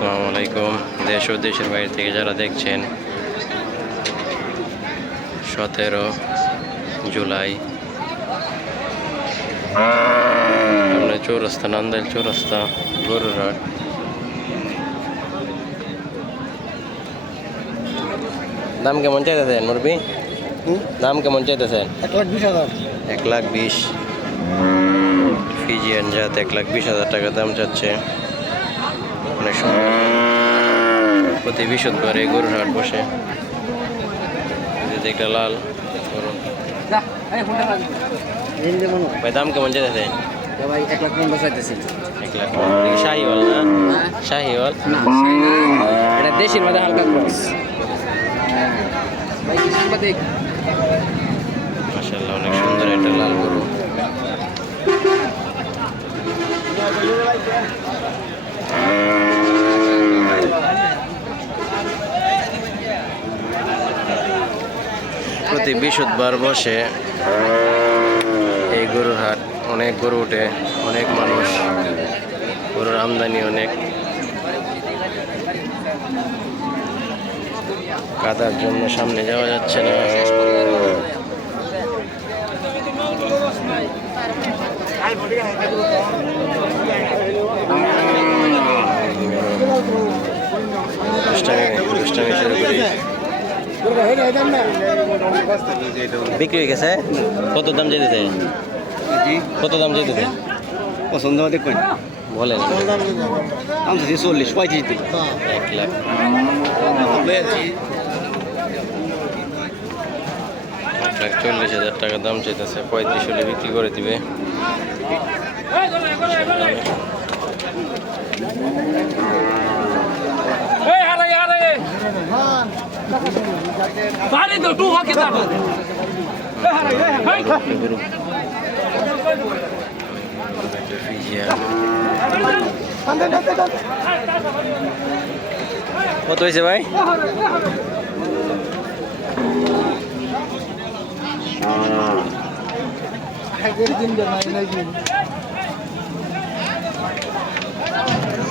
আসসালামু আলাইকুম। দেশ ও দেশের বাইরে থেকে যারা দেখছেন সতেরো জুলাই। আমরা চৌরাস্তা নান্দাইল চৌরাস্তা গরুরহাট। দাম কেমন চাইতেছেন মুরবি দাম কেমন চাইতেছেন? এক লাখ বিশ হাজার। এক লাখ বিশ। ফিজিয়ান জাত এক লাখ বিশ হাজার টাকা দাম চাচ্ছে অনেক সুন্দর প্রতি এই গরুর হাট বসে। একটা লাল গরু। ভাই, দাম কেমন চাইতেছে ভাই এক লাখ মধ্যে মাসাল্লাহ অনেক সুন্দর একটা লাল গরু। প্রতি বৃহস্পতিবার বসে এই গরুর হাট, অনেক গরু ওঠে, অনেক মানুষ। গরুর আমদানি অনেক। কাদার জন্য সামনে যাওয়া যাচ্ছে না। দুষ্টামি দুষ্টামি শুরু করি। বিক্রি হয়ে গেছে? কত দাম যেতেছে কত দাম যেতেছে পছন্দ মতো কোন বলেন দাম দিচ্ছি চল্লিশ পঁয়ত্রিশ দিন। এক লাখ। এক লাখ চল্লিশ হাজার টাকা দাম চাইতেছে। পঁয়ত্রিশ হলে বিক্রি করে দিবে। হকে তা গরু একটা ফিজিয়ান কত হয়েছে ভাই? তুমি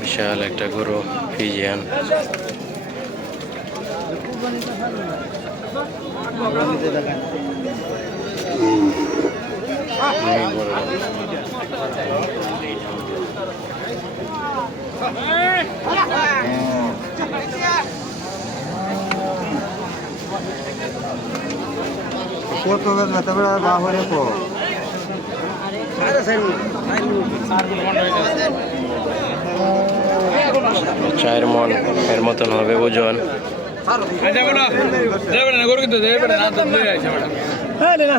বিশাল একটা গরু ফিজিয়ান। কত তারপরে বাহরে কো? চায়ের মন এর মতন হবে ওজন অনেক না যাবে না গরু কিন্তু যাবে না তো দিয়ে আইছে ম্যাডাম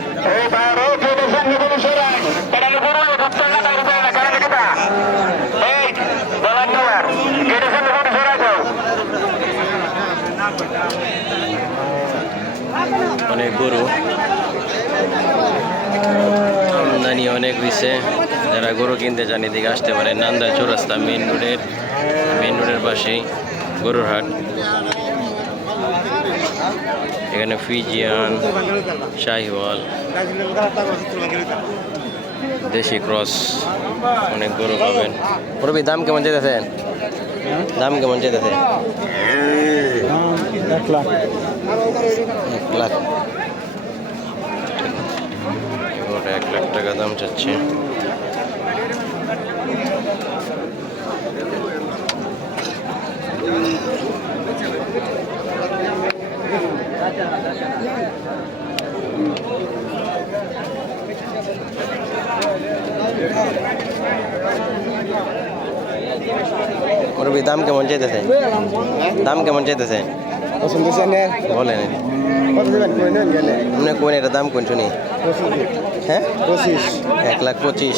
অনেক গরু আমদানি অনেক হয়েছে যারা গরু কিনতে চান এদিকে আসতে পারে নান্দা চৌরাস্তা মেন রোডের মেন রোডের পাশেই গরুর হাট। এখানে ফিজিয়ান শাহিওয়াল দেশি ক্রস অনেক গরু পাবেন। রবি দাম কেমন চাইতেছেন দাম কেমন চাইতেছে? এক লাখ। এক লাখ ওটা এক লাখ টাকা দাম চাচ্ছে। রবি দাম কেমন চাইতেছে? দাম কেমন চাইতেছে? পছন্দ হয়েছে বলেন কত দেবেন করে নেবেন গেলে আপনি কোন এটা দাম কোন শুনি? হ্যাঁ? পঁচিশ। এক লাখ পঁচিশ।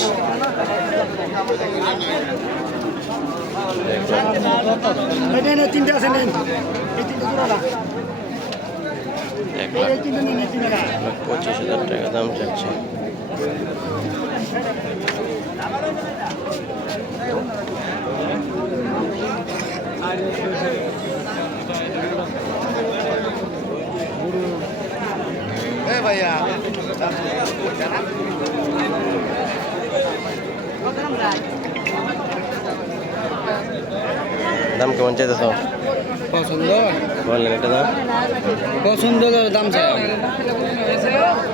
তিনটে আছে নেন। এক লাখ পঁচিশ হাজার টাকা দাম চাচ্ছে। দাম কেমন চাইতেছ? পছন্দ? বললেন এটা দাম। পছন্দ দাম চাই।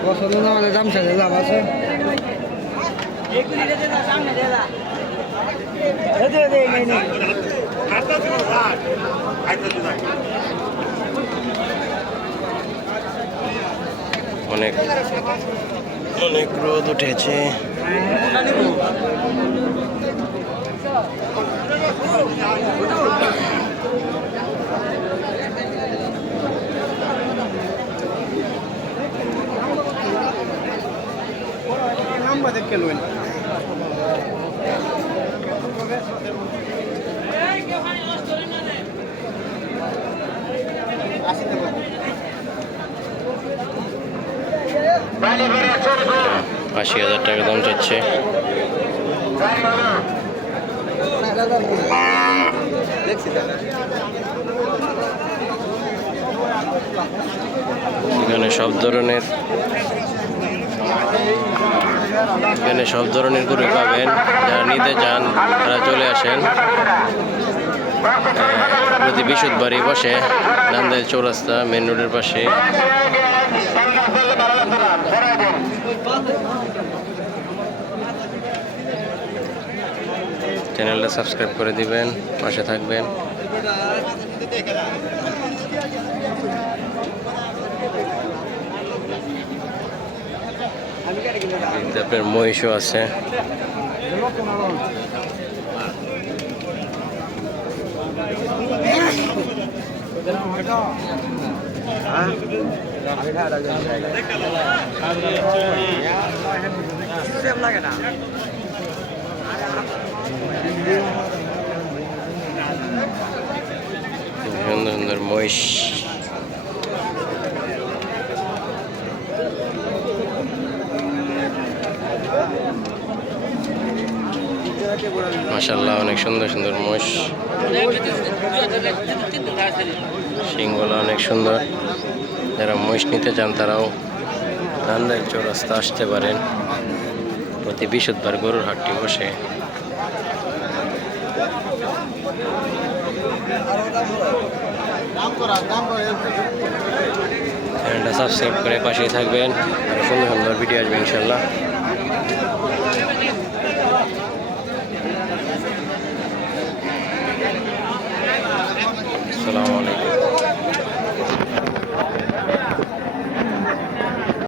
পছন্দ না হলে দাম চাই লাভ আছে। অনেক অনেক রোদ উঠেছে। নাম্বার দেখে লইন। আশি হাজার টাকা দাম চাচ্ছে। এখানে সব ধরনের এখানে সব ধরনের গরু পাবেন। যারা নিতে চান, তারা চলে আসেন। প্রতি বৃহস্পতিবারই বসে। নান্দাইল চৌরাস্তা, মেন রোডের পাশে। চ্যানেলটা সাবস্ক্রাইব করে দিবেন পাশে থাকবেন। আপনার মহিষও আছে। সুন্দর সুন্দর মাসাল্লাহ অনেক সুন্দর সুন্দর মহিষ। সিংগুলো অনেক সুন্দর। যারা মহিষ নিতে চান, তারাও নান্দাইল চৌরাস্তা আসতে পারেন। প্রতি বৃহস্পতিবার গরুর হাটটি বসে। চ্যানেলটা সাবস্ক্রাইব করে পাশেই থাকবেন আর সুন্দর সুন্দর ভিডিও আসবে ইনশাল্লাহ আসসালামু আলাইকুম